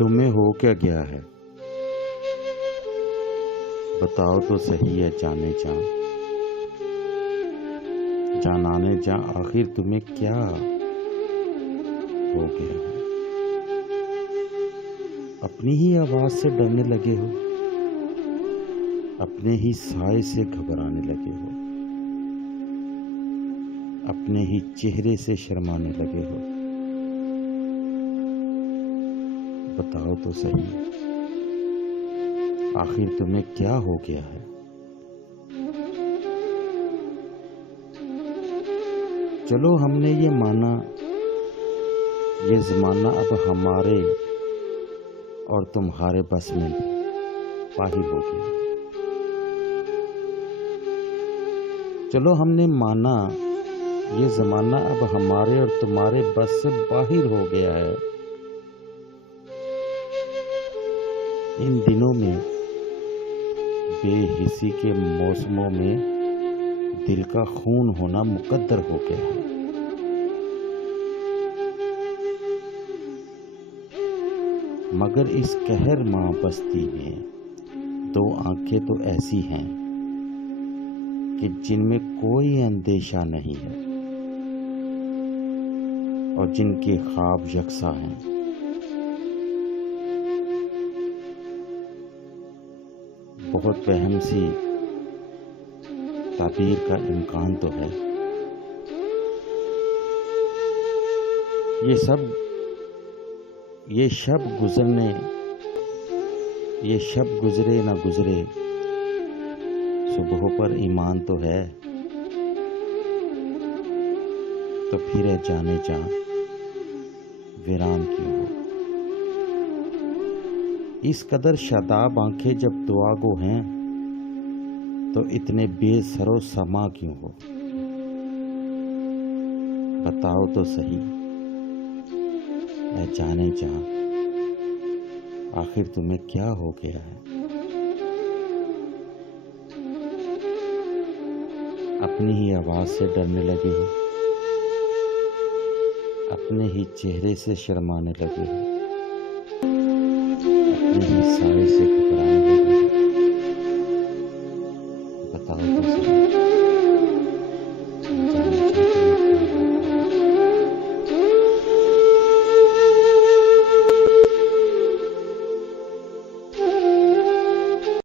تمہیں ہو کیا گیا ہے؟ بتاؤ تو صحیح ہے جانے جاں، جانانے جاں، آخر تمہیں کیا ہو گیا ہے؟ اپنی ہی آواز سے ڈرنے لگے ہو، اپنے ہی سائے سے گھبرانے لگے ہو، اپنے ہی چہرے سے شرمانے لگے ہو۔ بتاؤ تو صحیح، آخر تمہیں کیا ہو گیا ہے؟ چلو ہم نے یہ مانا، یہ زمانہ اب ہمارے اور تمہارے بس میں باہر ہو گیا۔ چلو ہم نے مانا، یہ زمانہ اب ہمارے اور تمہارے بس سے باہر ہو گیا ہے۔ ان دنوں میں بے حسی کے موسموں میں دل کا خون ہونا مقدر ہو گیا ہے۔ مگر اس قہر ماں بستی میں دو آنکھیں تو ایسی ہیں کہ جن میں کوئی اندیشہ نہیں ہے اور جن کے خواب یکساں ہیں۔ بہت وہم سی تعبیر کا امکان تو ہے، یہ شب گزرے نہ گزرے، صبح پر ایمان تو ہے، تو پھر ہے جانے جاں ویران کیوں ہو۔ اس قدر شاداب آنکھیں جب دعا گو ہیں تو اتنے بے سر و سما کیوں ہو۔ بتاؤ تو صحیح اے جانے جاں، آخر تمہیں کیا ہو گیا ہے؟ اپنی ہی آواز سے ڈرنے لگے ہو، اپنے ہی چہرے سے شرمانے لگے ہو، اپنے ہی سائے سے